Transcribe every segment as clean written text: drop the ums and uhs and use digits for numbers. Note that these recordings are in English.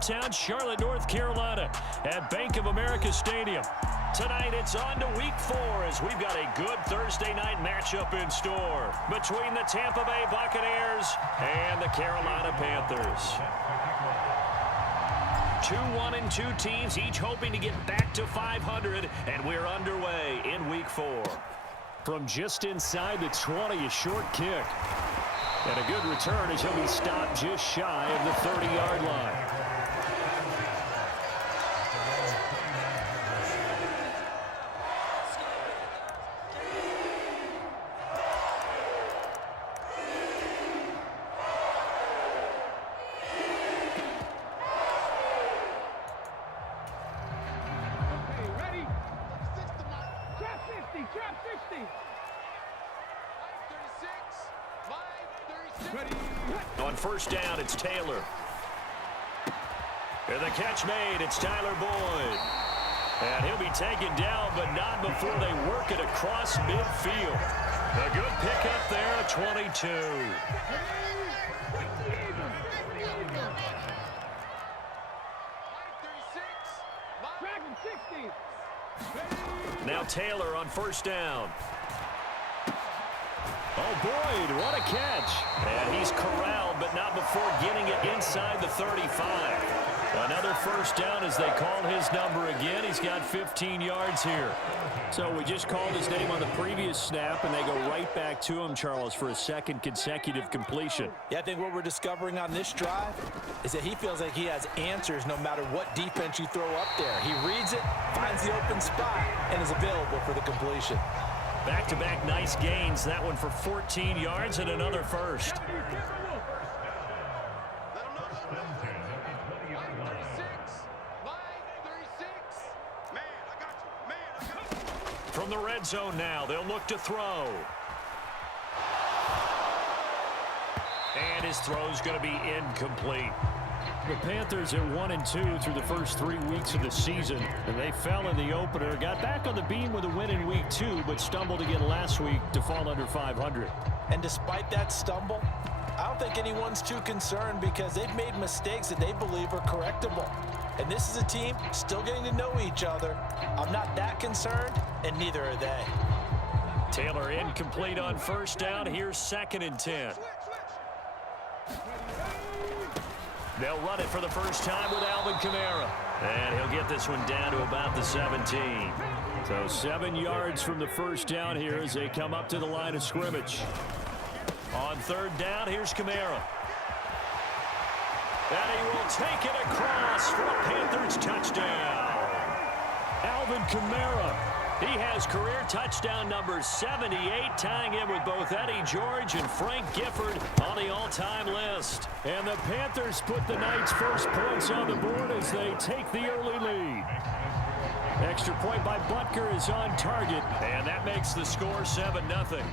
uptown Charlotte, North Carolina at Bank of America Stadium. Tonight it's on to week 4 as we've got a good Thursday night matchup in store between the Tampa Bay Buccaneers and the Carolina Panthers. 2 1-2 teams, each hoping to get back to 500, and we're underway in week 4. From just inside the 20, a short kick. And a good return as he'll be stopped just shy of the 30-yard line. On first down, it's Taylor. And the catch made, it's Tyler Boyd. And he'll be taken down, but not before they work it across midfield. A good pickup there at 22. Now Taylor on first down. Oh, Boyd, what a catch. And he's corralled, but not before getting it inside the 35. Another first down as they call his number again. He's got 15 yards here. So we just called his name on the previous snap, and they go right back to him, Charles, for a second consecutive completion. Yeah, I think what we're discovering on this drive is that he feels like he has answers no matter what defense you throw up there. He reads it, finds the open spot, and is available for the completion. Back-to-back nice gains. That one for 14 yards and another first. From the red zone now, they'll look to throw. And his throw's going to be incomplete. The Panthers at 1-2 through the first 3 weeks of the season, and they fell in the opener, got back on the beam with a win in week 2, but stumbled again last week to fall under 500. And despite that stumble, I don't think anyone's too concerned because they've made mistakes that they believe are correctable. And this is a team still getting to know each other. I'm not that concerned, and neither are they. Taylor incomplete on first down. Here's 2nd and 10. They'll run it for the first time with Alvin Kamara. And he'll get this one down to about the 17. So 7 yards from the first down here as they come up to the line of scrimmage. On third down, here's Kamara. And he will take it across for a Panthers touchdown. Alvin Kamara. He has career touchdown number 78, tying him with both Eddie George and Frank Gifford on the all-time list. And the Panthers put the Knights' first points on the board as they take the early lead. Extra point by Butker is on target, and that makes the score 7-0.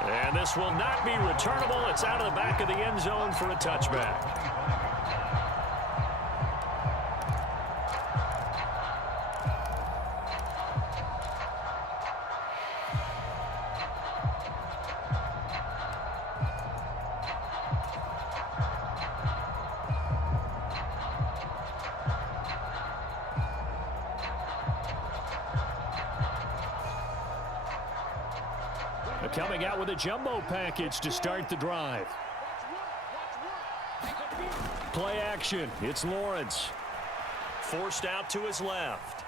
And this will not be returnable. It's out of the back of the end zone for a touchback. Coming out with a jumbo package to start the drive. Play action. It's Lawrence. Forced out to his left.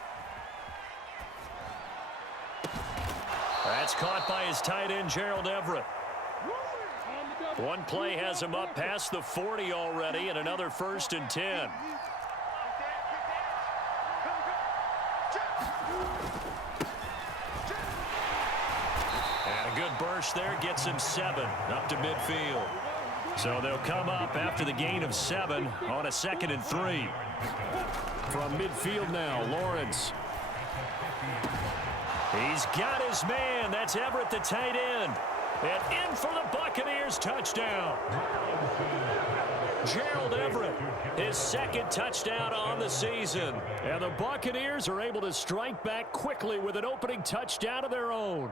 That's caught by his tight end, Gerald Everett. One play has him up past the 40 already, and another 1st and 10. Good burst there, gets him 7 up to midfield. So they'll come up after the gain of 7 on a 2nd and 3. From midfield now, Lawrence. He's got his man. That's Everett, the tight end. And in for the Buccaneers touchdown. Gerald Everett, his 2nd touchdown on the season. And the Buccaneers are able to strike back quickly with an opening touchdown of their own.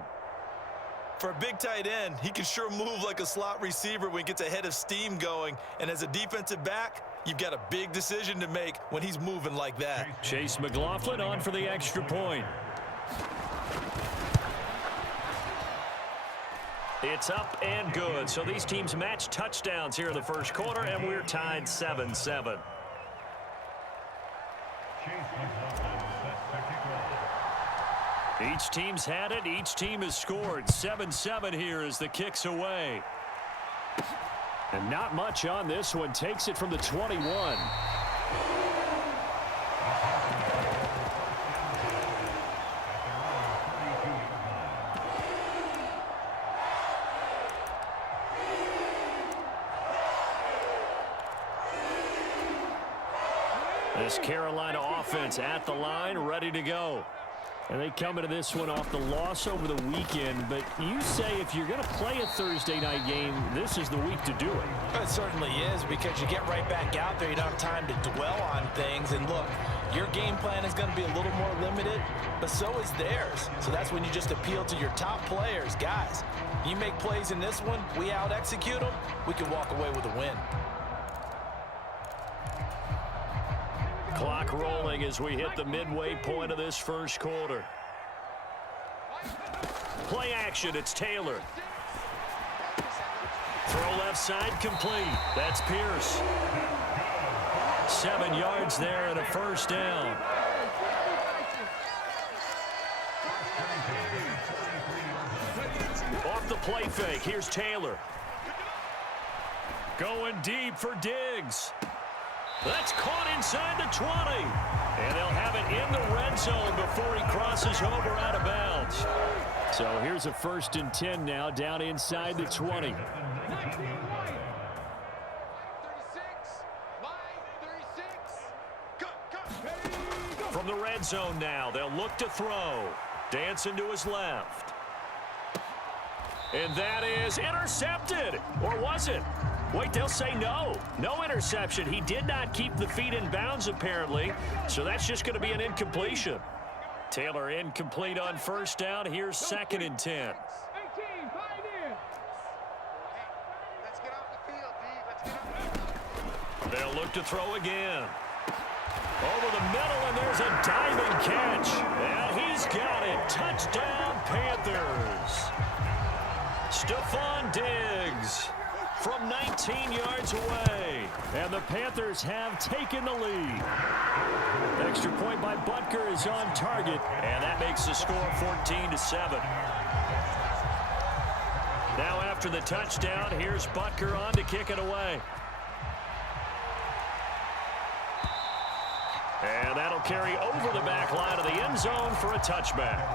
For a big tight end, he can sure move like a slot receiver when he gets a head of steam going. And as a defensive back, you've got a big decision to make when he's moving like that. Chase McLaughlin on for the extra point. It's up and good. So these teams match touchdowns here in the first quarter, and we're tied 7-7. Each team's had it. Each team has scored. 7-7 here as the kick's away. And not much on this one. Takes it from the 21. This Carolina offense at the line, ready to go. And they come into this one off the loss over the weekend. But you say if you're going to play a Thursday night game, this is the week to do it. It certainly is, because you get right back out there. You don't have time to dwell on things. And look, your game plan is going to be a little more limited, but so is theirs. So that's when you just appeal to your top players. Guys, you make plays in this one, we out-execute them, we can walk away with a win. Clock rolling as we hit the midway point of this first quarter. Play action, it's Taylor. Throw left side complete. That's Pierce. 7 yards there and a first down. Off the play fake, here's Taylor. Going deep for Diggs. That's caught inside the 20. And they'll have it in the red zone before he crosses over out of bounds. So here's a 1st and 10 now, down inside the 20. From the red zone now, they'll look to throw. Dancing to his left. And that is intercepted. Or was it? Wait, they'll say no. No interception. He did not keep the feet in bounds, apparently. So that's just going to be an incompletion. Taylor incomplete on first down. Here's 2nd and 10. They'll look to throw again. Over the middle, and there's a diving catch. And he's got it. Touchdown, Panthers. Stephon Diggs from 19 yards away. And the Panthers have taken the lead. Extra point by Butker is on target, and that makes the score 14-7. Now after the touchdown, here's Butker on to kick it away. And that'll carry over the back line of the end zone for a touchback.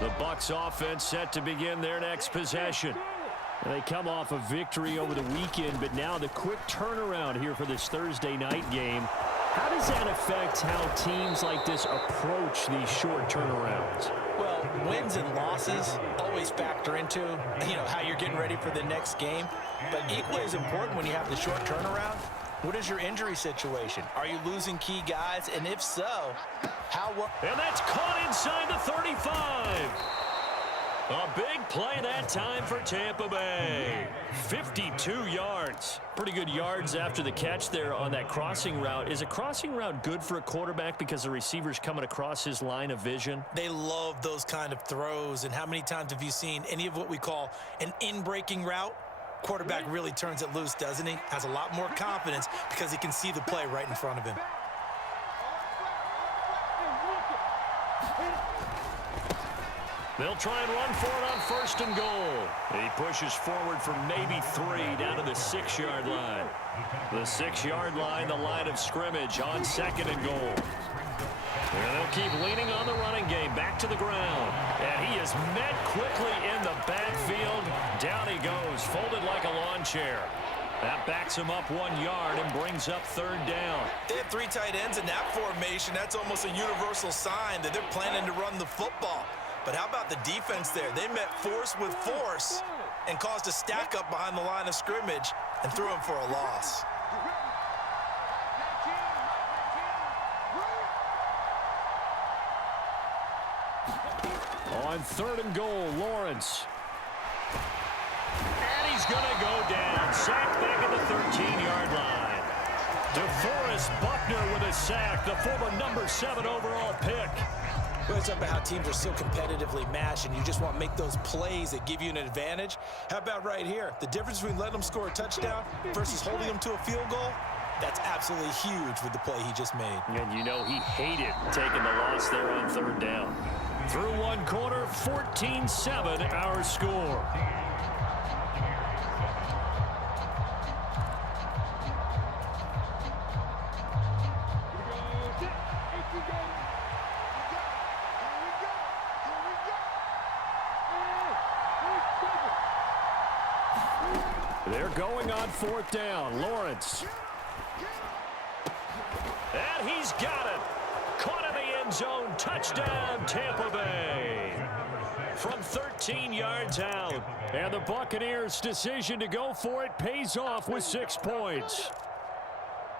The Bucs offense set to begin their next possession. They come off a victory over the weekend, but now the quick turnaround here for this Thursday night game. How does that affect how teams like this approach these short turnarounds? Well, wins and losses always factor into, how you're getting ready for the next game. But equally as important when you have the short turnaround, what is your injury situation? Are you losing key guys? And if so, how well? And that's caught inside the 35. A big play that time for Tampa Bay. 52 yards. Pretty good yards after the catch there on that crossing route. Is a crossing route good for a quarterback because the receiver's coming across his line of vision? They love those kind of throws. And how many times have you seen any of what we call an in-breaking route? Quarterback really turns it loose, doesn't he? Has a lot more confidence because he can see the play right in front of him. They'll try and run for it on 1st and goal. He pushes forward for maybe 3 down to the 6-yard line. The 6-yard line, the line of scrimmage on 2nd and goal. And they'll keep leaning on the running game back to the ground. And he is met quickly in the backfield. Down he goes, folded like a lawn chair. That backs him up 1 yard and brings up 3rd down. They have 3 tight ends in that formation. That's almost a universal sign that they're planning to run the football. But how about the defense there? They met force with force and caused a stack up behind the line of scrimmage and threw him for a loss. On 3rd and goal, Lawrence. And he's going to go down. Sacked back at the 13-yard line. DeForest Buckner with a sack, the former number 7 overall pick. Well, it's about how teams are so competitively matched, and you just want to make those plays that give you an advantage. How about right here? The difference between letting them score a touchdown versus holding them to a field goal, that's absolutely huge with the play he just made. And you know he hated taking the loss there on 3rd down. Through 1 quarter, 14-7 our score. They're going on 4th down. Lawrence. And he's got it. Caught in the end zone. Touchdown, Tampa Bay. From 13 yards out. And the Buccaneers' decision to go for it pays off with 6 points.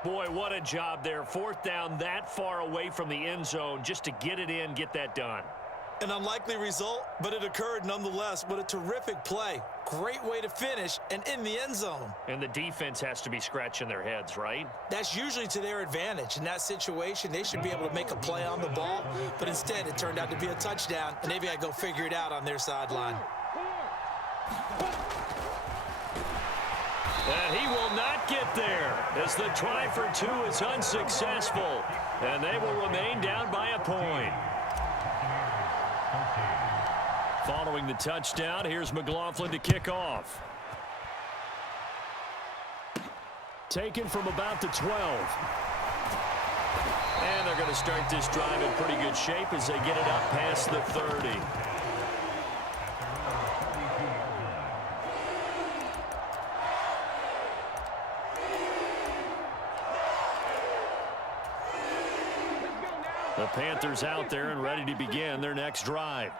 Boy, what a job there. 4th down that far away from the end zone just to get it in, get that done. An unlikely result, but it occurred nonetheless. What a terrific play. Great way to finish and in the end zone. And the defense has to be scratching their heads, right? That's usually to their advantage. In that situation, they should be able to make a play on the ball, but instead it turned out to be a touchdown, and they've got to go figure it out on their sideline. And he will not get there as the try for 2 is unsuccessful, and they will remain down by a point. Following the touchdown, here's McLaughlin to kick off. Taken from about the 12. And they're going to start this drive in pretty good shape as they get it up past the 30. The Panthers out there and ready to begin their next drive.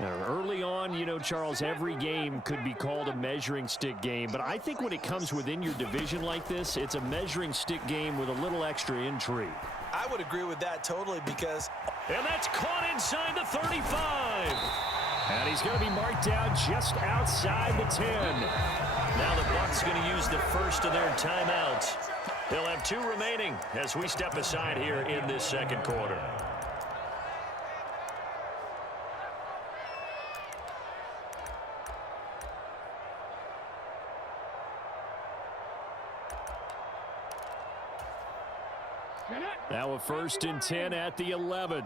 Now, early on, you know, Charles, every game could be called a measuring stick game, but I think when it comes within your division like this, it's a measuring stick game with a little extra intrigue. I would agree with that totally because... And that's caught inside the 35. And he's going to be marked down just outside the 10. Now the Bucs going to use the first of their timeouts. They'll have 2 remaining as we step aside here in this 2nd quarter. Now a 1st and 10 at the 11.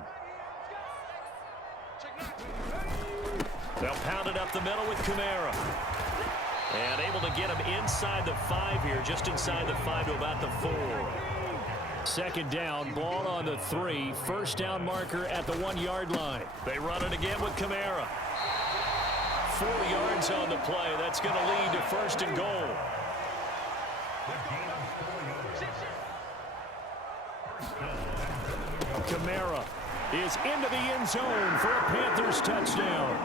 They'll pound it up the middle with Kamara. And able to get him inside the 5 here, just inside the 5 to about the 4. 2nd down, ball on the 3. 1st down marker at the 1-yard line. They run it again with Kamara. 4 yards on the play. That's going to lead to 1st and goal. Kamara is into the end zone for a Panthers touchdown.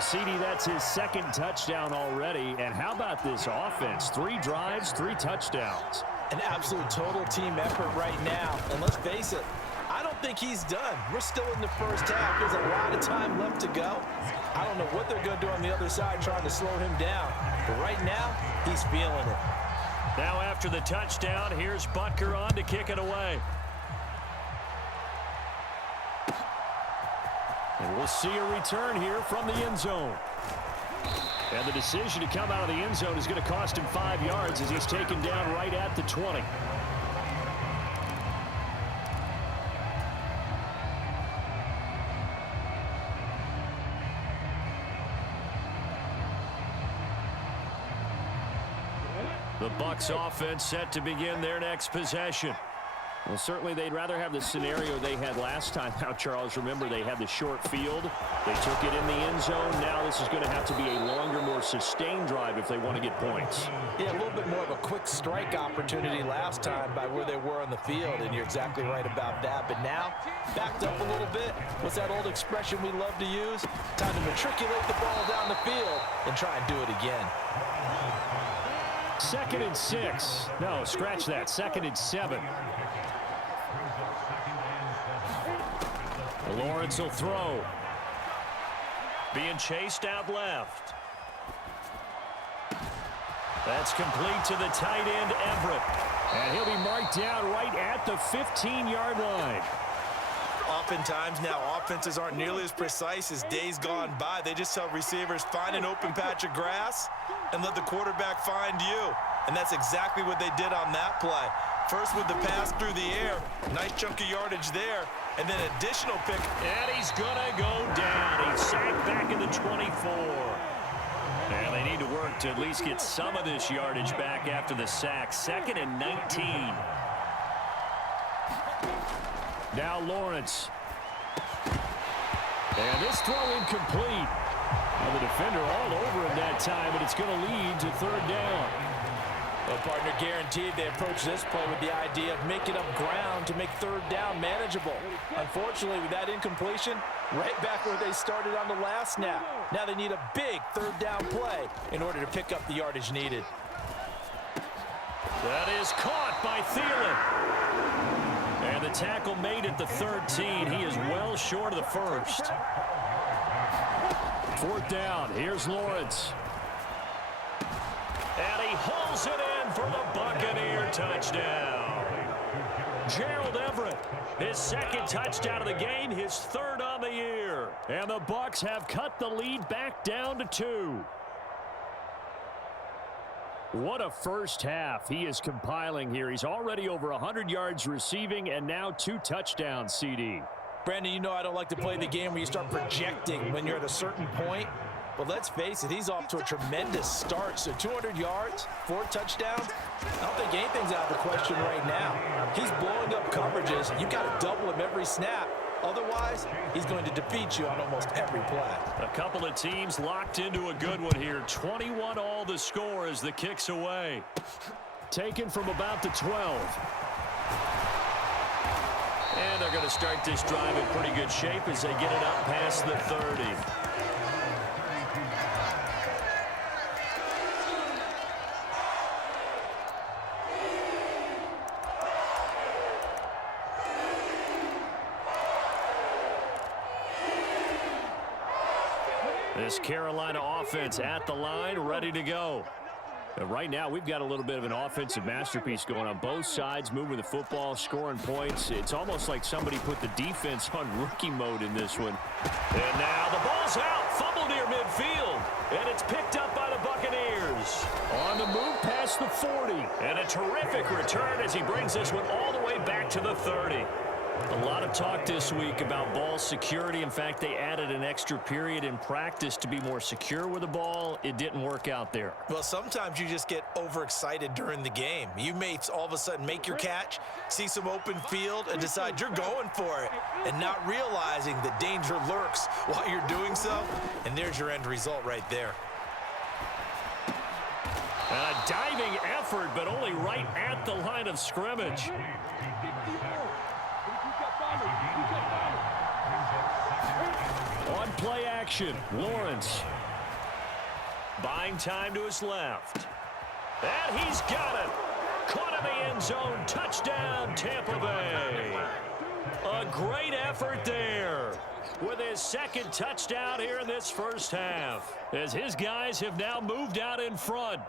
CD, that's his 2nd touchdown already. And how about this offense? 3 drives, 3 touchdowns. An absolute total team effort right now. And let's face it, I don't think he's done. We're still in the 1st half. There's a lot of time left to go. I don't know what they're going to do on the other side trying to slow him down. But right now, he's feeling it. Now after the touchdown, here's Butker on to kick it away. And we'll see a return here from the end zone. And the decision to come out of the end zone is going to cost him 5 yards as he's taken down right at the 20. The Bucs offense set to begin their next possession. Well, certainly they'd rather have the scenario they had last time out, Charles. Remember, they had the short field. They took it in the end zone. Now this is going to have to be a longer, more sustained drive if they want to get points. Yeah, a little bit more of a quick strike opportunity last time by where they were on the field, and you're exactly right about that. But now, backed up a little bit. What's that old expression we love to use? Time to matriculate the ball down the field and try and do it again. 2nd and 6. No, scratch that. 2nd and 7. Lawrence will throw. Being chased out left. That's complete to the tight end, Everett. And he'll be marked down right at the 15-yard line. Oftentimes now, offenses aren't nearly as precise as days gone by. They just tell receivers, find an open patch of grass and let the quarterback find you. And that's exactly what they did on that play. First with the pass through the air. Nice chunk of yardage there. And then additional pick. And he's going to go down. He's sacked back in the 24. And they need to work to at least get some of this yardage back after the sack. 2nd and 19. Now Lawrence. And this throw incomplete. Well, the defender all over him that time, but it's going to lead to 3rd down. Well, partner, guaranteed they approach this play with the idea of making up ground to make 3rd down manageable. Unfortunately, with that incompletion, right back where they started on the last snap. Now they need a big 3rd down play in order to pick up the yardage needed. That is caught by Thielen. And the tackle made at the 13. He is well short of the 1st. 4th down. Here's Lawrence. And he hauls it in for the Buccaneer touchdown. Gerald Everett, his 2nd touchdown of the game, his 3rd on the year. And the Bucs have cut the lead back down to 2. What a first half he is compiling here. He's already over 100 yards receiving and now 2 touchdowns, CD. Brandon, you know I don't like to play the game where you start projecting when you're at a certain point. But let's face it, he's off to a tremendous start. So 200 yards, 4 touchdowns. I don't think anything's out of the question right now. He's blowing up coverages. You've got to double him every snap. Otherwise, he's going to defeat you on almost every play. A couple of teams locked into a good one here. 21 all the score as the kick's away. Taken from about the 12. And they're going to start this drive in pretty good shape as they get it up past the 30. This Carolina offense at the line, ready to go. Right now, we've got a little bit of an offensive masterpiece going on both sides, moving the football, scoring points. It's almost like somebody put the defense on rookie mode in this one. And now the ball's out, fumbled near midfield, and it's picked up by the Buccaneers. On the move past the 40, and a terrific return as he brings this one all the way back to the 30. A lot of talk this week about ball security. In fact, they added an extra period in practice to be more secure with the ball. It didn't work out there. Well, sometimes you just get overexcited during the game. You may all of a sudden make your catch, see some open field, and decide you're going for it, and not realizing that danger lurks while you're doing so. And there's your end result right there. A diving effort, but only right at the line of scrimmage. On play action, Lawrence. Buying time to his left. And he's got it. Caught in the end zone. Touchdown, Tampa Bay. A great effort there with his 2nd touchdown here in this first half, as his guys have now moved out in front.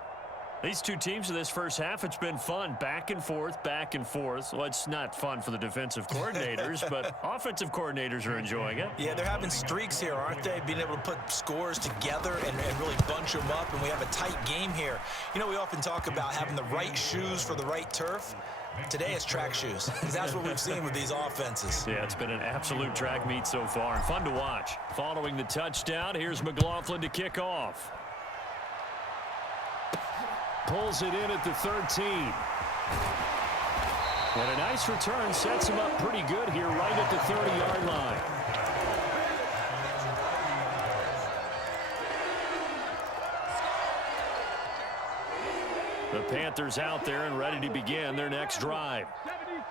These two teams in this first half, it's been fun. Back and forth, back and forth. Well, it's not fun for the defensive coordinators, but offensive coordinators are enjoying it. Yeah, they're having streaks here, aren't they? Being able to put scores together and really bunch them up, and we have a tight game here. You know, we often talk about having the right shoes for the right turf. Today it's track shoes, because that's what we've seen with these offenses. Yeah, it's been an absolute track meet so far, and fun to watch. Following the touchdown, here's McLaughlin to kick off. Pulls it in at the 13. And a nice return sets him up pretty good here right at the 30-yard line. The Panthers out there and ready to begin their next drive.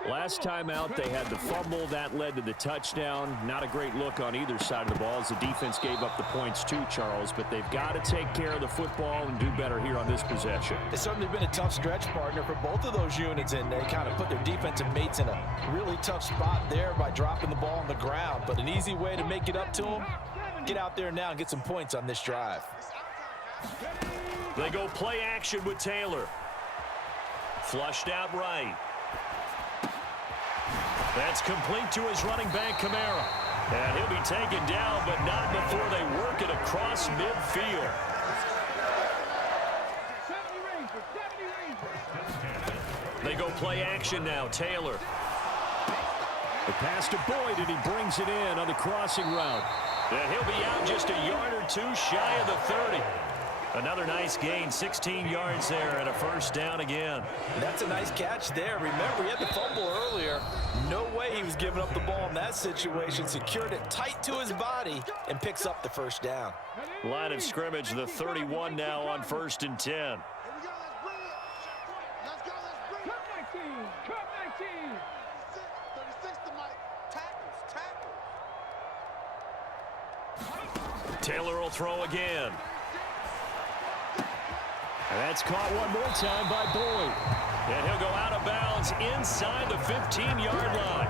Last time out, they had the fumble. That led to the touchdown. Not a great look on either side of the ball as the defense gave up the points too, Charles. But they've got to take care of the football and do better here on this possession. It's certainly been a tough stretch, partner, for both of those units, and they kind of put their defensive mates in a really tough spot there by dropping the ball on the ground. But an easy way to make it up to them, get out there now and get some points on this drive. They go play action with Taylor. Flushed out right. That's complete to his running back, Kamara. And he'll be taken down, but not before they work it across midfield. They go play action now. Taylor. The pass to Boyd, and he brings it in on the crossing route. And he'll be out just a yard or two shy of the 30. Another nice gain, 16 yards there, and a first down again. That's a nice catch there. Remember, he had the fumble earlier. No way he was giving up the ball in that situation. Secured it tight to his body and picks up the first down. Line of scrimmage, the 31 now on 1st and 10. Taylor will throw again. And that's caught one more time by Boyd. And he'll go out of bounds inside the 15-yard line.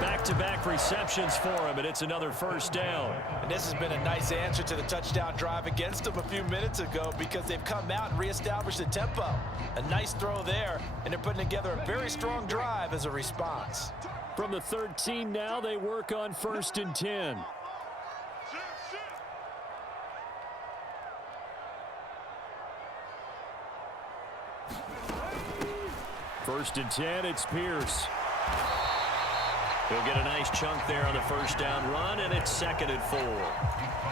Back-to-back receptions for him, and it's another first down. And this has been a nice answer to the touchdown drive against them a few minutes ago because they've come out and reestablished the tempo. A nice throw there, and they're putting together a very strong drive as a response. From the 13 now, they work on 1st and 10. First and 10, it's Pierce. He'll get a nice chunk there on the first down run, and it's 2nd and 4.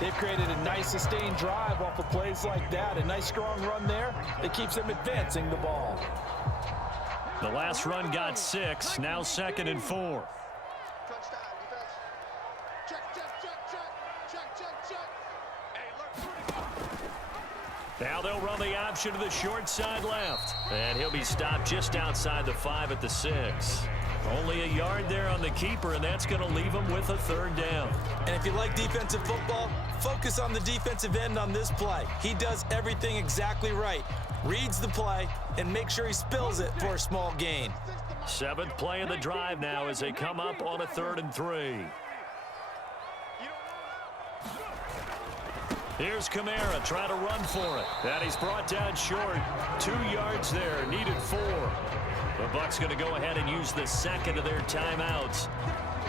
They've created a nice sustained drive off of plays like that. A nice strong run there that keeps them advancing the ball. The last run got 6, now 2nd and 4. Now they'll run the option to the short side left. And he'll be stopped just outside the 5 at the 6. Only a yard there on the keeper, and that's going to leave him with a 3rd down. And if you like defensive football, focus on the defensive end on this play. He does everything exactly right. Reads the play and make sure he spills it for a small gain. 7th play of the drive now as they come up on a 3rd and 3. Here's Kamara trying to run for it. And he's brought down short. 2 yards there, needed 4. The Bucs going to go ahead and use the 2nd of their timeouts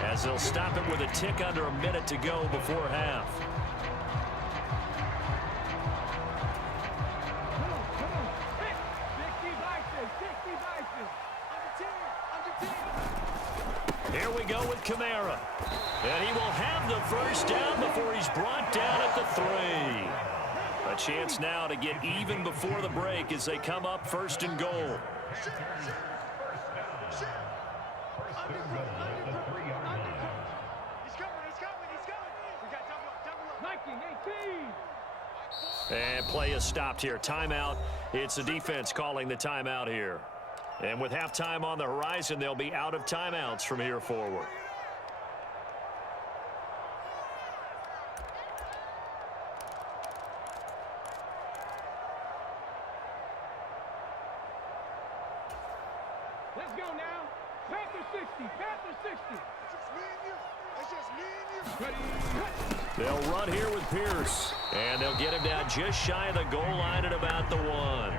as they'll stop it with a tick under a minute to go before half. Here we go with Kamara. And he will have the first down before he's brought down at the 3. A chance now to get even before the break as they come up 1st and goal. And play is stopped here. Timeout. It's the defense calling the timeout here. And with halftime on the horizon, they'll be out of timeouts from here forward. Let's go now. Panther 60. Panther 60. It's just me and you. It's just me and you. They'll run here with Pierce. And they'll get him down just shy of the goal line at about the 1.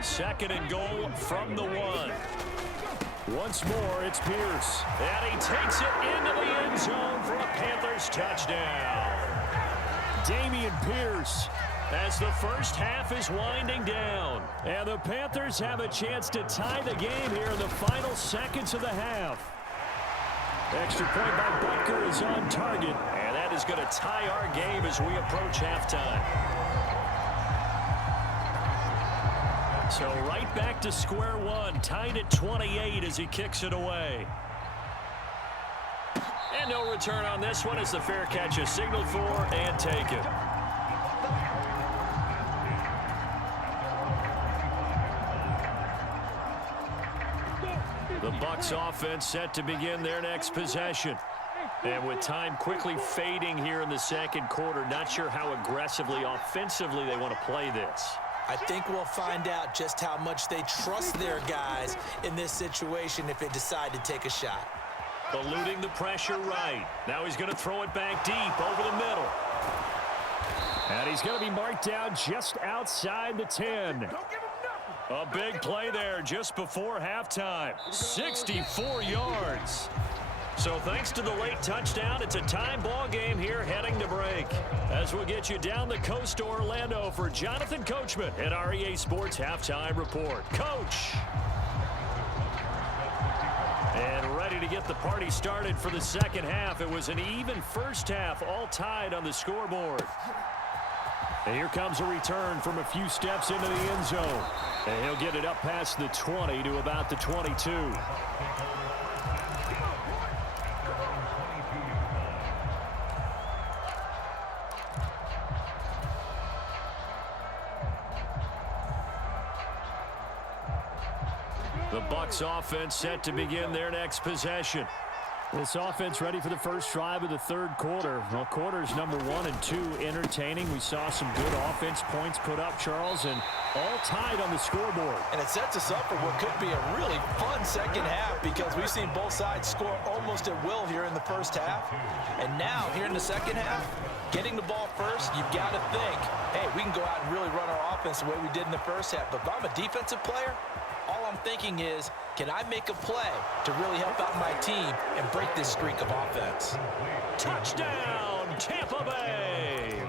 2nd and goal from the 1. Once more, it's Pierce. And he takes it into the end zone for a Panthers touchdown. Dameon Pierce as the first half is winding down. And the Panthers have a chance to tie the game here in the final seconds of the half. Extra point by Butker is on target. And that is going to tie our game as we approach halftime. So right back to square one, tied at 28 as he kicks it away. And no return on this one as the fair catch is signaled for and taken. The Bucs offense set to begin their next possession. And with time quickly fading here in the second quarter, not sure how aggressively, offensively they want to play this. I think we'll find out just how much they trust their guys in this situation if they decide to take a shot. Eluding the pressure right. Now he's going to throw it back deep over the middle. And he's going to be marked down just outside the 10. A big play there just before halftime. 64 yards. So thanks to the late touchdown, it's a time ball game here heading to break. As we'll get you down the coast to Orlando for Jonathan Coachman at our EA Sports Halftime Report. Coach! And ready to get the party started for the second half. It was an even first half, all tied on the scoreboard. And here comes a return from a few steps into the end zone. And he'll get it up past the 20 to about the 22. The Bucs offense set to begin their next possession. This offense ready for the first drive of the third quarter. Well, quarters number 1 and 2 entertaining. We saw some good offense points put up, Charles, and all tied on the scoreboard. And it sets us up for what could be a really fun second half because we've seen both sides score almost at will here in the first half. And now, here in the second half, getting the ball first, you've got to think, hey, we can go out and really run our offense the way we did in the first half. But if I'm a defensive player, all I'm thinking is, can I make a play to really help out my team and break this streak of offense? Touchdown, Tampa Bay!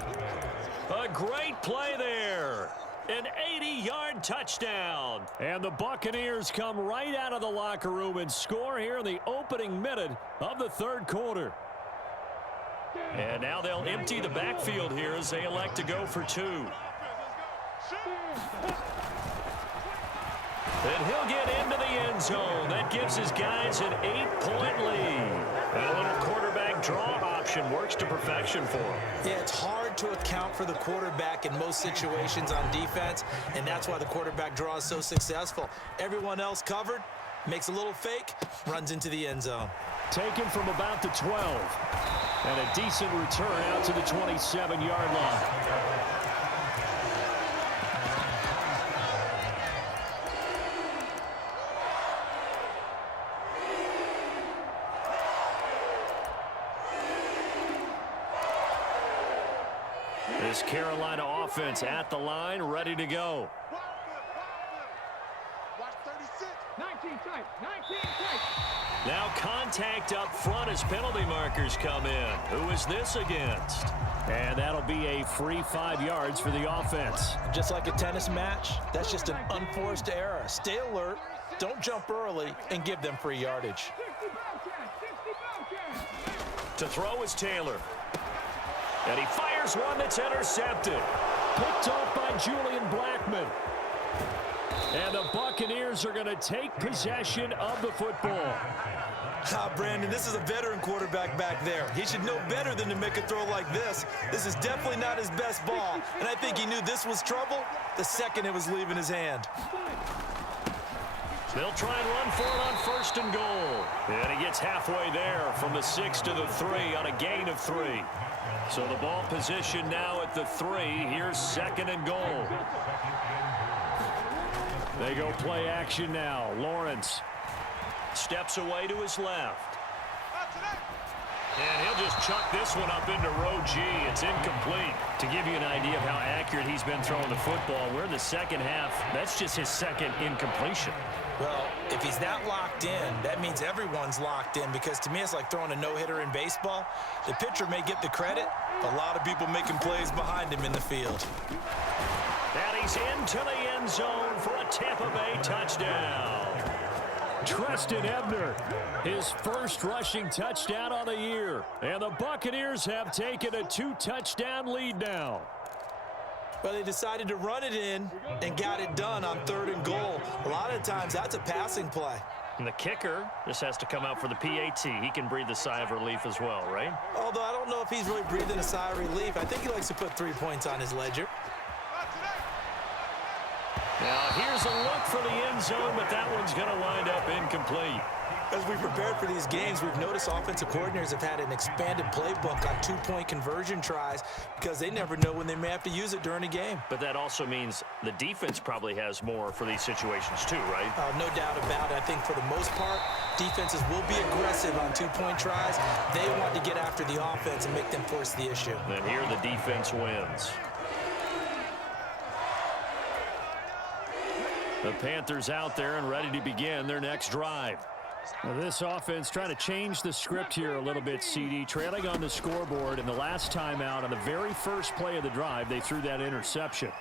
A great play there. An 80-yard touchdown. And the Buccaneers come right out of the locker room and score here in the opening minute of the third quarter. And now they'll empty the backfield here as they elect to go for 2. And he'll get into the end zone. That gives his guys an 8-point lead. And a little quarterback draw option works to perfection for him. Yeah, it's hard to account for the quarterback in most situations on defense, and that's why the quarterback draw is so successful. Everyone else covered, makes a little fake, runs into the end zone. Taken from about the 12. And a decent return out to the 27-yard line. This Carolina offense at the line, ready to go. Watch 36. 19 tight. 19 tight. Now contact up front as penalty markers come in. Who is this against? And that'll be a free 5 yards for the offense. Just like a tennis match, that's just an unforced error. Stay alert, don't jump early, and give them free yardage. 60 Bobcats. 60 Bobcats. To throw is Taylor. And he fires one that's intercepted. Picked off by Julian Blackmon. And the Buccaneers are going to take possession of the football. Brandon, this is a veteran quarterback back there. He should know better than to make a throw like this. This is definitely not his best ball, and I think he knew this was trouble the second it was leaving his hand. They'll try and run for it on first and goal. And he gets halfway there from the 6 to the 3 on a gain of 3. So the ball position now at the 3. Here's second and goal. They go play action now. Lawrence steps away to his left. And he'll just chuck this one up into row G. It's incomplete. To give you an idea of how accurate he's been throwing the football, we're in the second half. That's just his second incompletion. Well, if he's that locked in, that means everyone's locked in, because to me it's like throwing a no-hitter in baseball. The pitcher may get the credit, a lot of people making plays behind him in the field. And he's into the end zone for a Tampa Bay touchdown. Treston Ebner, his first rushing touchdown on the year. And the Buccaneers have taken a 2-touchdown lead now. Well, they decided to run it in and got it done on 3rd and goal. A lot of times, that's a passing play. And the kicker just has to come out for the PAT. He can breathe a sigh of relief as well, right? Although I don't know if he's really breathing a sigh of relief. I think he likes to put 3 points on his ledger. Now, here's a look for the end zone, but that one's going to wind up incomplete. As we prepared for these games, we've noticed offensive coordinators have had an expanded playbook on 2-point conversion tries because they never know when they may have to use it during a game. But that also means the defense probably has more for these situations too, right? No doubt about it. I think for the most part, defenses will be aggressive on 2-point tries. They want to get after the offense and make them force the issue. And here the defense wins. The Panthers out there and ready to begin their next drive. Well, this offense trying to change the script here a little bit, CD. Trailing on the scoreboard, and the last time out on the very first play of the drive, they threw that interception.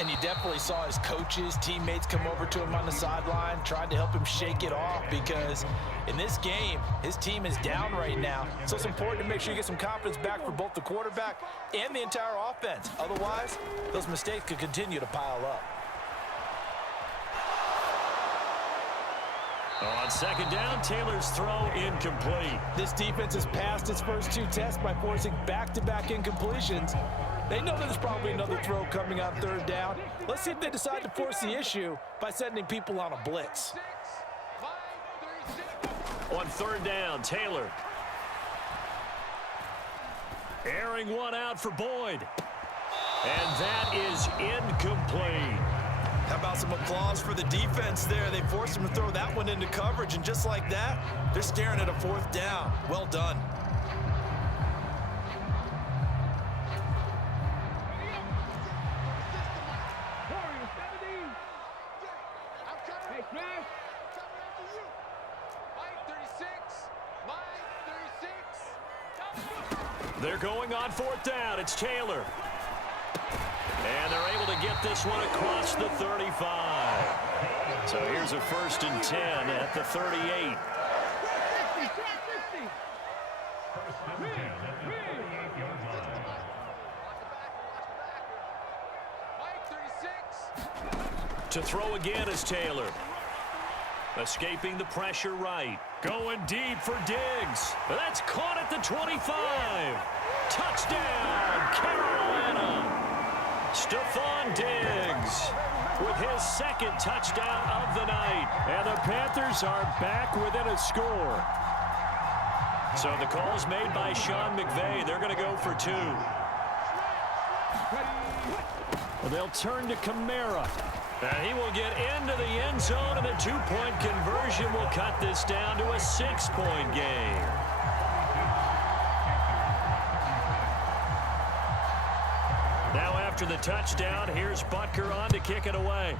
And you definitely saw his coaches, teammates come over to him on the sideline, tried to help him shake it off because in this game, his team is down right now. So it's important to make sure you get some confidence back for both the quarterback and the entire offense. Otherwise, those mistakes could continue to pile up. On 2nd down, Taylor's throw incomplete. This defense has passed its first 2 tests by forcing back-to-back incompletions. They know there's probably another throw coming on 3rd down. Let's see if they decide to force the issue by sending people on a blitz. On 3rd down, Taylor. Airing one out for Boyd. And that is incomplete. How about some applause for the defense there? They forced him to throw that one into coverage, and just like that, they're staring at a 4th down. Well done. They're going on 4th down. It's Taylor. And they're able to get this one across the 35. So here's a 1st and 10 at the 38. To throw again is Taylor. Escaping the pressure right. Going deep for Diggs. That's caught at the 25. Touchdown, Carolina. Stephon Diggs with his 2nd touchdown of the night. And the Panthers are back within a score. So the call's made by Sean McVay. They're going to go for 2. Well, they'll turn to Kamara. And he will get into the end zone, and the 2-point conversion will cut this down to a 6-point game. Now after the touchdown, here's Butker on to kick it away.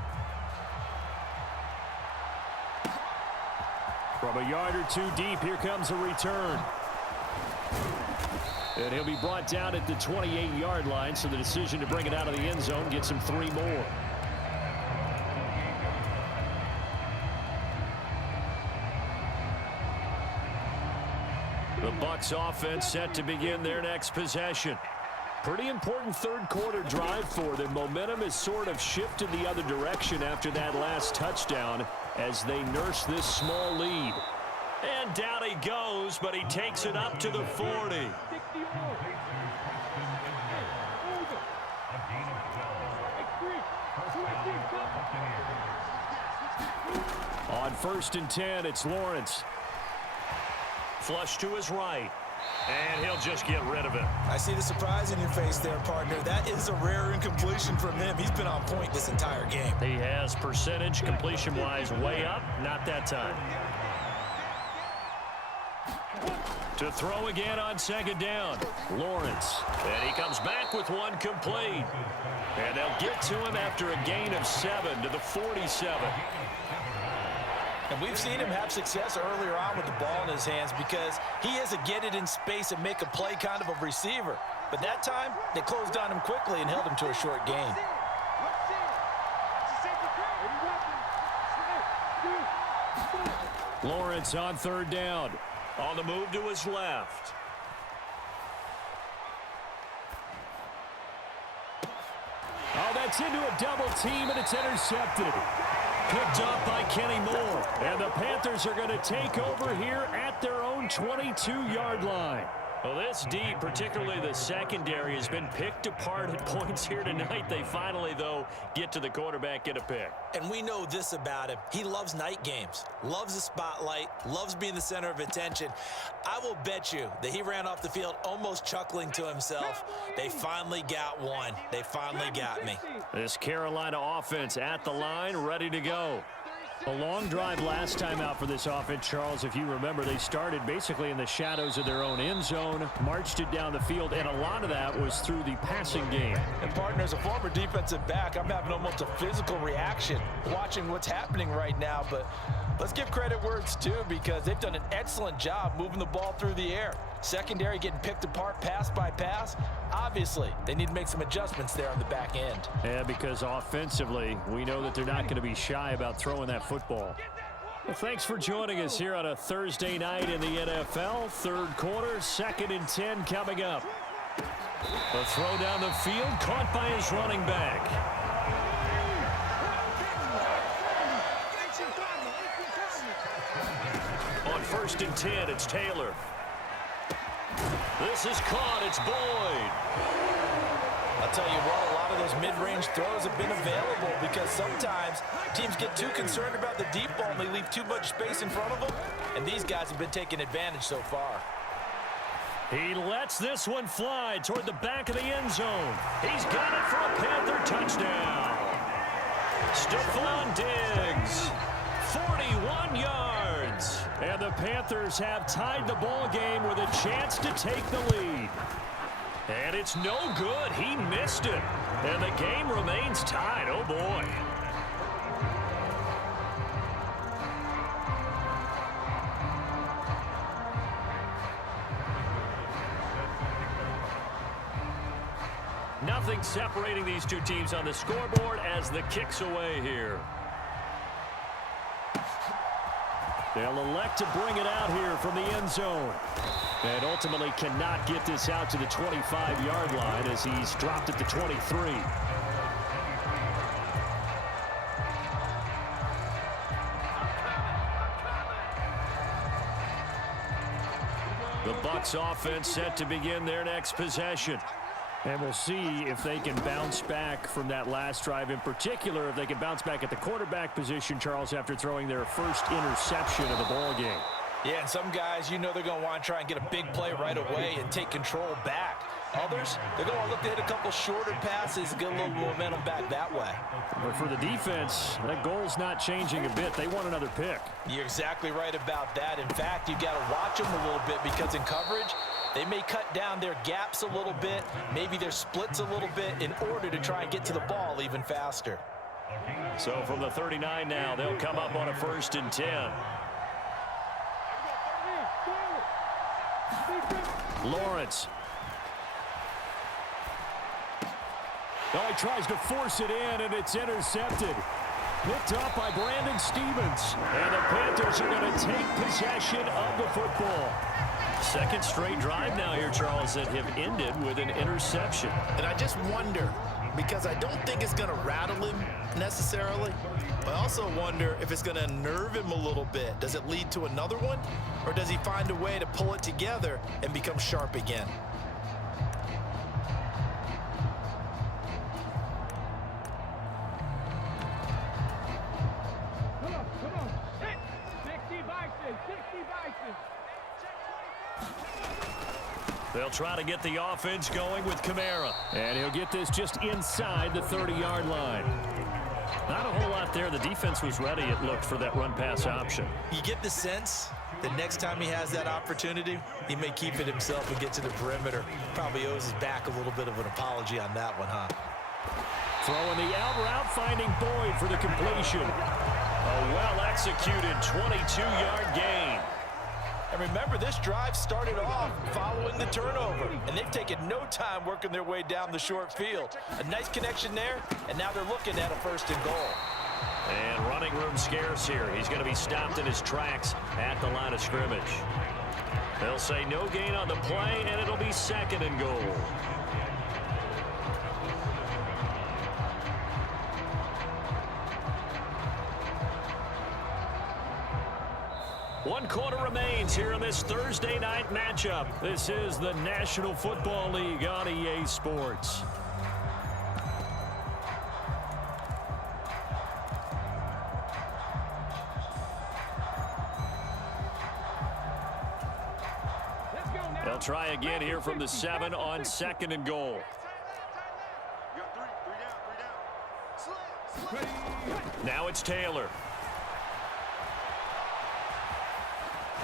From a yard or 2 deep, here comes a return. And he'll be brought down at the 28-yard line, so the decision to bring it out of the end zone gets him 3 more. The Bucs offense set to begin their next possession. Pretty important 3rd quarter drive for them. Momentum has sort of shifted the other direction after that last touchdown as they nurse this small lead. And down he goes, but he takes it up to the 40. On 1st and 10, it's Lawrence. Flush to his right. And he'll just get rid of it. I see the surprise in your face there, partner. That is a rare incompletion from him. He's been on point this entire game. He has percentage completion-wise way up. Not that time. To throw again on 2nd down. Lawrence. And he comes back with one complete. And they'll get to him after a gain of 7 to the 47. And we've seen him have success earlier on with the ball in his hands because he is a get it in space and make a play kind of a receiver. But that time, they closed on him quickly and held him to a short gain. Lawrence on 3rd down. On the move to his left. Oh, gets into a double team, and it's intercepted. Picked up by Kenny Moore. And the Panthers are going to take over here at their own 22-yard line. Well, this D, particularly the secondary, has been picked apart at points here tonight. They finally, though, get to the quarterback, get a pick. And we know this about him. He loves night games, loves the spotlight, loves being the center of attention. I will bet you that he ran off the field almost chuckling to himself. They finally got one. They finally got me. This Carolina offense at the line, ready to go. A long drive last time out for this offense, Charles. If you remember, they started basically in the shadows of their own end zone, marched it down the field, and a lot of that was through the passing game. And, partner, as a former defensive back, I'm having almost a physical reaction watching what's happening right now. But let's give credit where it's due, because they've done an excellent job moving the ball through the air. Secondary getting picked apart pass by pass. Obviously, they need to make some adjustments there on the back end. Yeah, because offensively, we know that they're not going to be shy about throwing that football. Well, thanks for joining us here on a Thursday night in the NFL. Third quarter, 2nd and 10 coming up. The throw down the field, caught by his running back. On 1st and 10, it's Taylor. This is caught. It's Boyd. I'll tell you what, a lot of those mid-range throws have been available, because sometimes teams get too concerned about the deep ball and they leave too much space in front of them, and these guys have been taking advantage so far. He lets this one fly toward the back of the end zone. He's got it for a Panther touchdown. Stephon Diggs, 41 yards. And the Panthers have tied the ball game with a chance to take the lead. And it's no good. He missed it. And the game remains tied. Oh, boy. Nothing separating these two teams on the scoreboard as the kick's away here. They'll elect to bring it out here from the end zone. And ultimately cannot get this out to the 25-yard line as he's dropped at the 23. The Bucs offense set to begin their next possession. And we'll see if they can bounce back from that last drive. In particular, if they can bounce back at the quarterback position, Charles, after throwing their first interception of the ball game. Yeah, and some guys, you know, they're going to want to try and get a big play right away and take control back. Others, they're going to look to hit a couple shorter passes, get a little momentum back that way. But for the defense, that goal's not changing a bit. They want another pick. You're exactly right about that. In fact, you've got to watch them a little bit, because in coverage, they may cut down their gaps a little bit, maybe their splits a little bit, in order to try and get to the ball even faster. So from the 39 now, they'll come up on a 1st and 10. Lawrence. Oh, he tries to force it in, and it's intercepted. Picked up by Brandon Stevens. And the Panthers are going to take possession of the football. Second straight drive now here, Charles, that have ended with an interception. And I just wonder, because I don't think it's going to rattle him necessarily, but I also wonder if it's going to nerve him a little bit. Does it lead to another one, or does he find a way to pull it together and become sharp again? Come on. 60 Bison, 60 Bison. They'll try to get the offense going with Kamara. And he'll get this just inside the 30-yard line. Not a whole lot there. The defense was ready, it looked, for that run-pass option. You get the sense that next time he has that opportunity, he may keep it himself and get to the perimeter. Probably owes his back a little bit of an apology on that one, huh? Throwing the out route, finding Boyd for the completion. A well-executed 22-yard gain. And remember, this drive started off following the turnover, and they've taken no time working their way down the short field. A nice connection there, and now they're looking at a 1st and goal. And running room scarce here. He's going to be stopped in his tracks at the line of scrimmage. They'll say no gain on the play, and it'll be 2nd and goal. 1 quarter remains here in this Thursday night matchup. This is the National Football League on EA Sports. They'll try again here from the 7 on 2nd and goal. Now it's Taylor.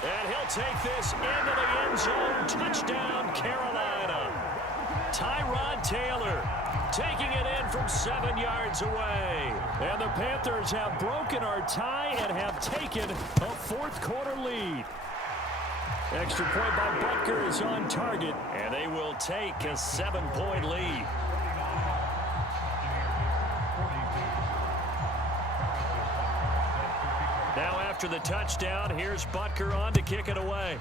And he'll take this into the end zone. Touchdown, Carolina. Tyrod Taylor taking it in from 7 yards away. And the Panthers have broken our tie and have taken a 4th quarter lead. Extra point by Butker is on target, and they will take a 7-point lead. Now after the touchdown, here's Butker on to kick it away.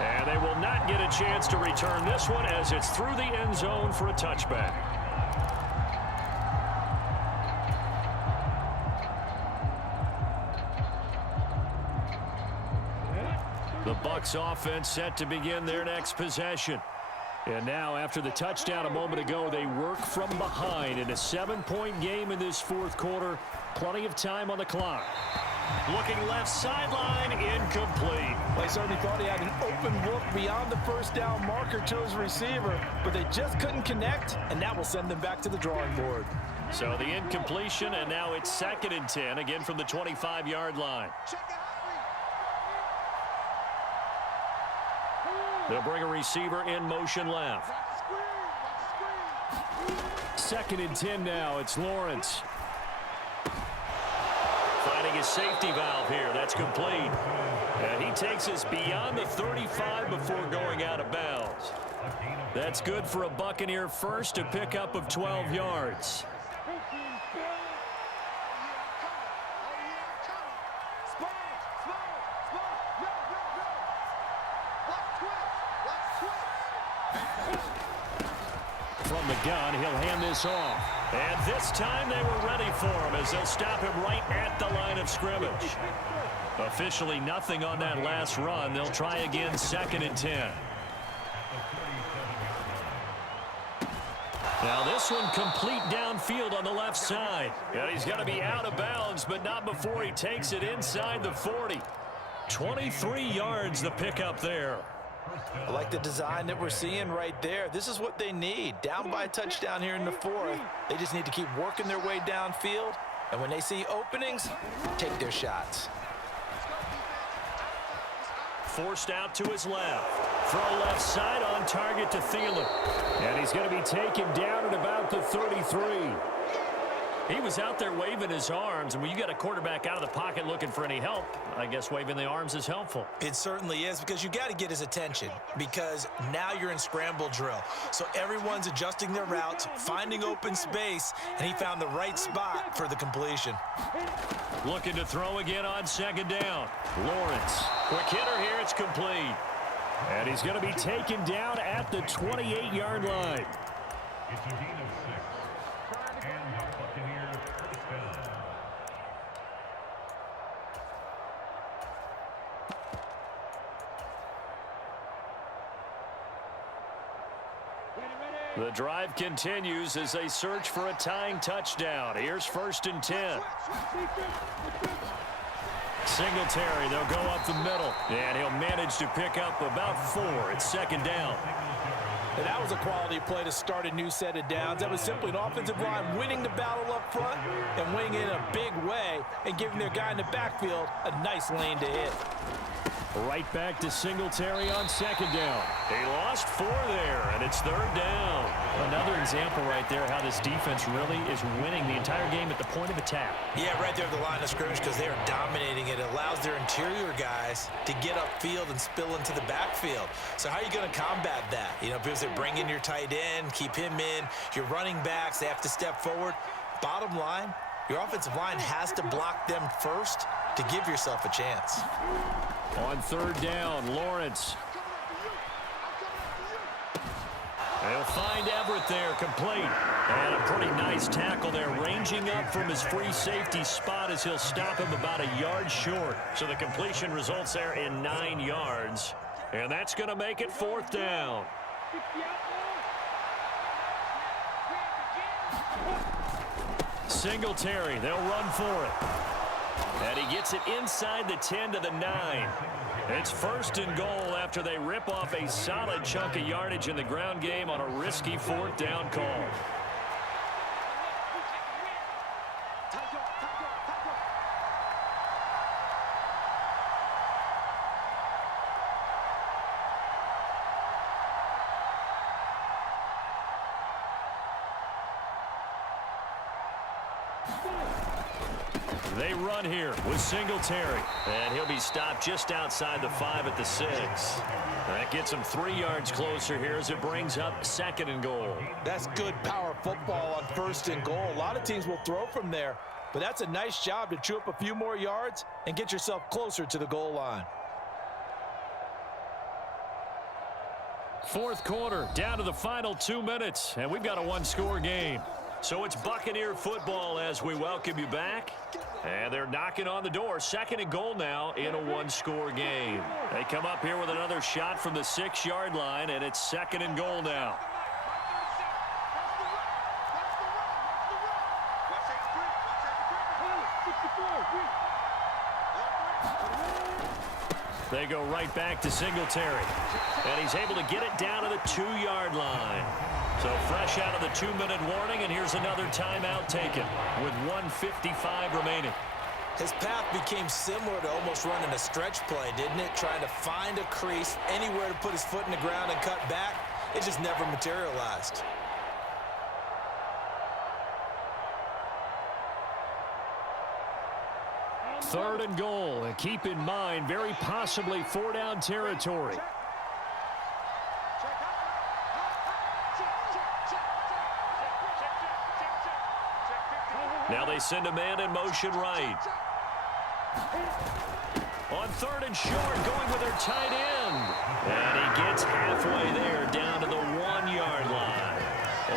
And they will not get a chance to return this one as it's through the end zone for a touchback. The Bucs offense set to begin their next possession. And now, after the touchdown a moment ago, they work from behind in a 7-point game in this 4th quarter. Plenty of time on the clock. Looking left sideline, incomplete. Well, he certainly thought he had an open look beyond the first down marker to his receiver, but they just couldn't connect, and that will send them back to the drawing board. So the incompletion, and now it's 2nd and 10, again from the 25-yard line. They'll bring a receiver in motion left. 2nd and 10 now. It's Lawrence. Finding his safety valve here. That's complete. And he takes us beyond the 35 before going out of bounds. That's good for a Buccaneer first, to pick up of 12 yards. From the gun, he'll hand this off. And this time they were ready for him as they'll stop him right at the line of scrimmage. Officially nothing on that last run. They'll try again, 2nd and 10. Now this one complete downfield on the left side. And he's going to be out of bounds, but not before he takes it inside the 40. 23 yards the pickup there. I like the design that we're seeing right there. This is what they need. Down by a touchdown here in the 4th. They just need to keep working their way downfield. And when they see openings, take their shots. Forced out to his left. Throw left side on target to Thielen. And he's going to be taken down at about the 33. He was out there waving his arms, and when you got a quarterback out of the pocket looking for any help, I guess waving the arms is helpful. It certainly is, because you got to get his attention, because now you're in scramble drill. So everyone's adjusting their routes, finding open space, and he found the right spot for the completion. Looking to throw again on 2nd down. Lawrence, quick hitter here, it's complete. And he's going to be taken down at the 28-yard line. It's a gain of 6. And the Buccaneers first down. The drive continues as they search for a tying touchdown. Here's 1st and 10. Singletary, they'll go up the middle, and he'll manage to pick up about 4. It's 2nd down. And that was a quality play to start a new set of downs. That was simply an offensive line winning the battle up front and winning it in a big way and giving their guy in the backfield a nice lane to hit. Right back to Singletary on 2nd down. He lost 4 there, and it's 3rd down. Another example right there how this defense really is winning the entire game at the point of attack. Yeah, right there at the line of scrimmage, because they are dominating it. It allows their interior guys to get upfield and spill into the backfield. So how are you going to combat that? You know, because they bring in your tight end, keep him in. Your running backs, they have to step forward. Bottom line, your offensive line has to block them first to give yourself a chance. On 3rd down, Lawrence. They'll find Evans. cover it there, complete. And a pretty nice tackle there, ranging up from his free safety spot as he'll stop him about a yard short. So the completion results there in 9 yards. And that's going to make it 4th down. Singletary, they'll run for it. And he gets it inside the 10 to the 9. It's 1st and goal after they rip off a solid chunk of yardage in the ground game on a risky 4th down call. They run here with Singletary. And he'll be stopped just outside the 5 at the 6. That gets him 3 yards closer here as it brings up 2nd and goal. That's good power football on 1st and goal. A lot of teams will throw from there, but that's a nice job to chew up a few more yards and get yourself closer to the goal line. 4th quarter, down to the final 2 minutes, and we've got a 1-score game. So it's Buccaneer football as we welcome you back. And they're knocking on the door. 2nd and goal now in a 1-score game. They come up here with another shot from the 6-yard line, and it's 2nd and goal now. They go right back to Singletary. And he's able to get it down to the 2-yard line. So fresh out of the 2-minute warning, and here's another timeout taken with 1:55 remaining. His path became similar to almost running a stretch play, didn't it? Trying to find a crease, anywhere to put his foot in the ground and cut back. It just never materialized. Third and goal, and keep in mind, very possibly 4-down territory. Now they send a man in motion right. On 3rd and short, going with their tight end. And he gets halfway there, down to the 1-yard line.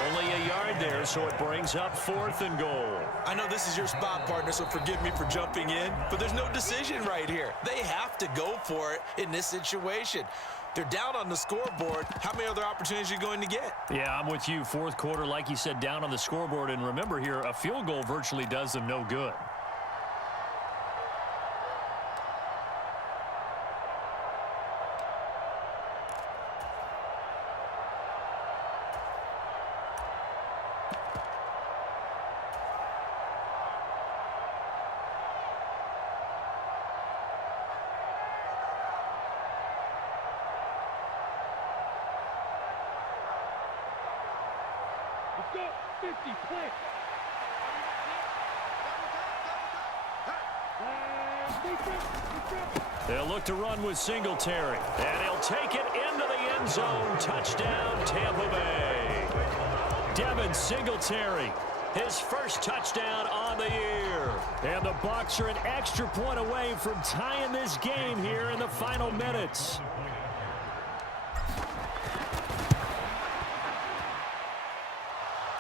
Only a yard there, so it brings up 4th and goal. I know this is your spot, partner, so forgive me for jumping in, but there's no decision right here. They have to go for it in this situation. They're down on the scoreboard. How many other opportunities are you going to get? Yeah, I'm with you. 4th quarter, like you said, down on the scoreboard. And remember here, a field goal virtually does them no good. Let's go. 50, plant. They'll look to run with Singletary. And he'll take it into the end zone. Touchdown, Tampa Bay. Devin Singletary, his first touchdown on the year. And the Bucs are an extra point away from tying this game here in the final minutes.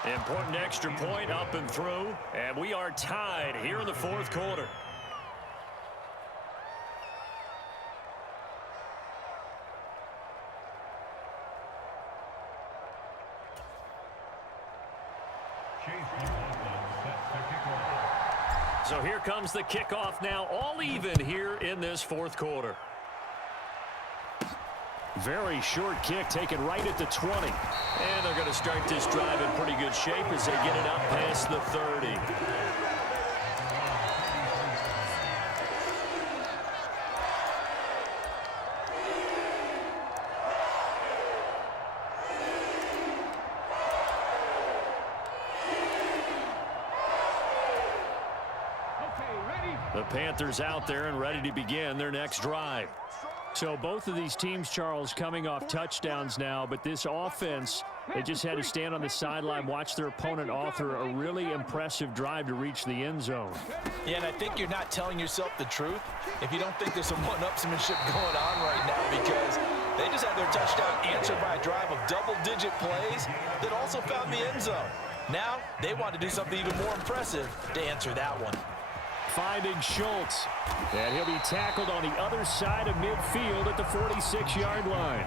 Important extra point up and through, and we are tied here in the 4th quarter. So here comes the kickoff now, all even here in this 4th quarter. Very short kick taken right at the 20. And they're going to start this drive in pretty good shape as they get it up past the 30. The Panthers out there and ready to begin their next drive. So both of these teams, Charles, coming off touchdowns now, but this offense, they just had to stand on the sideline, watch their opponent author a really impressive drive to reach the end zone. Yeah, and I think you're not telling yourself the truth if you don't think there's some one-upsmanship going on right now, because They just had their touchdown answered by a drive of double-digit plays that also found the end zone. Now, they want to do something even more impressive to answer that one. Finding Schultz. And he'll be tackled on the other side of midfield at the 46-yard line.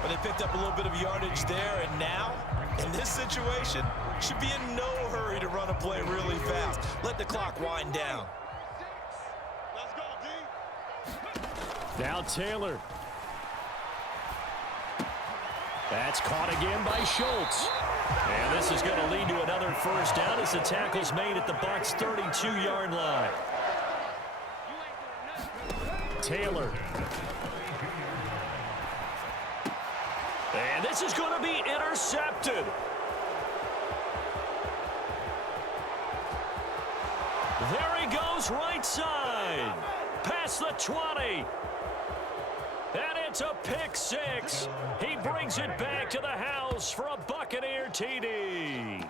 But they picked up a little bit of yardage there, and now, in this situation, should be in no hurry to run a play really fast. Let the clock wind down. Let's go, D. Now Taylor. That's caught again by Schultz. And this is going to lead to another first down as the tackle's made at the Bucs' 32-yard line. Taylor. And this is going to be intercepted. There he goes, right side. Past the 20. And it's a pick six. He brings it back to the house for a Buccaneer TD.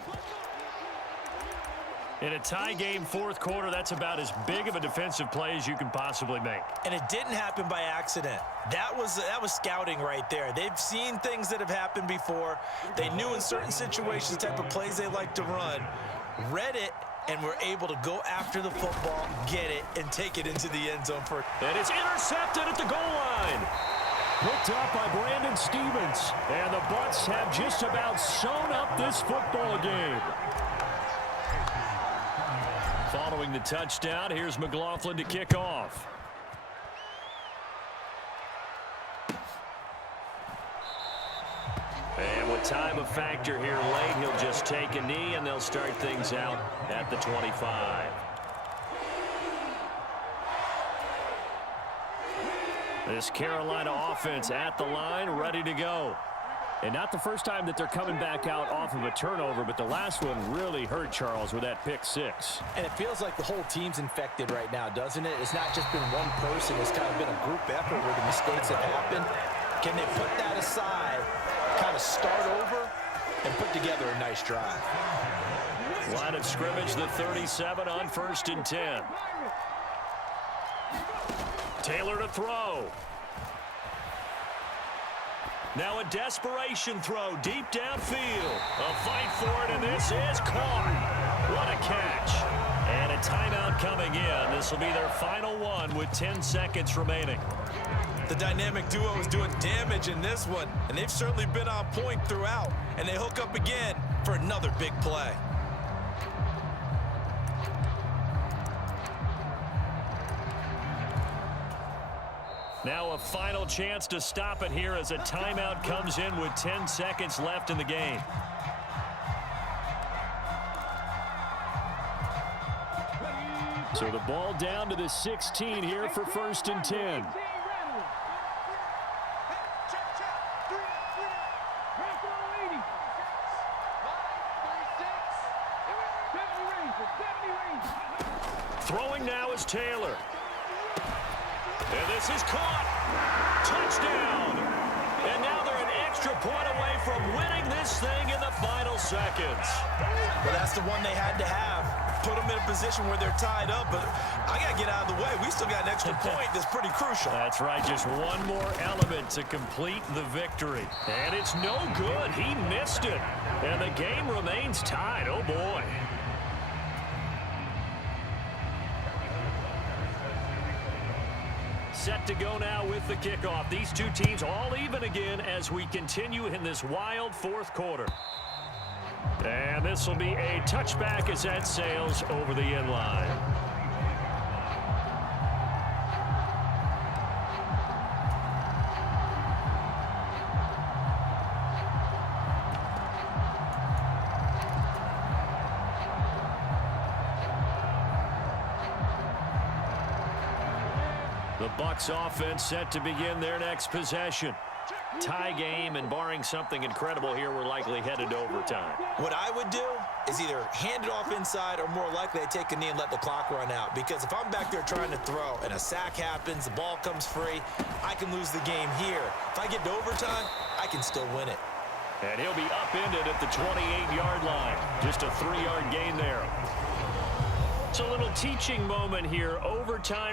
In a tie game fourth quarter, that's about as big of a defensive play as you can possibly make. And it didn't happen by accident. That was scouting right there. They've seen things that have happened before. They knew in certain situations the type of plays they like to run, read it, and were able to go after the football, get it, and take it into the end zone for. And it's intercepted at the goal line. Picked up by Brandon Stevens. And the Bucs have just about sewn up this football game. Following the touchdown, here's McLaughlin to kick off. And with time a factor here late, he'll just take a knee, and they'll start things out at the 25. This Carolina offense at the line, ready to go. And not the first time that they're coming back out off of a turnover, but the last one really hurt Charles with that pick six. And it feels like the whole team's infected right now, doesn't it? It's not just been one person. It's kind of been a group effort where the mistakes have happened. Can they put that aside, kind of start over, and put together a nice drive? Line of scrimmage, the 37 on 1st and 10. Taylor to throw. Now a desperation throw deep downfield. A fight for it, and this is caught. What a catch. And a timeout coming in. This will be their final one with 10 seconds remaining. The dynamic duo is doing damage in this one, and they've certainly been on point throughout. And they hook up again for another big play. Now a final chance to stop it here as a timeout comes in with 10 seconds left in the game. So the ball down to the 16 here for 1st and 10. Throwing now is Taylor. And this is caught. Touchdown. And now they're an extra point away from winning this thing in the final seconds. Well, that's the one they had to have. Put them in a position where they're tied up, but I got to get out of the way. We still got an extra point that's pretty crucial. That's right. Just one more element to complete the victory. And it's no good. He missed it. And the game remains tied. Oh, boy. Set to go now with the kickoff. These two teams all even again as we continue in this wild fourth quarter. And this will be a touchback as that sails over the end line. The Bucs offense set to begin their next possession. Tie game, and barring something incredible here, we're likely headed to overtime. What I would do is either hand it off inside or more likely I take a knee and let the clock run out. Because if I'm back there trying to throw and a sack happens, the ball comes free, I can lose the game here. If I get to overtime, I can still win it. And he'll be upended at the 28-yard line. Just a 3-yard gain there. It's a little teaching moment here. Overtime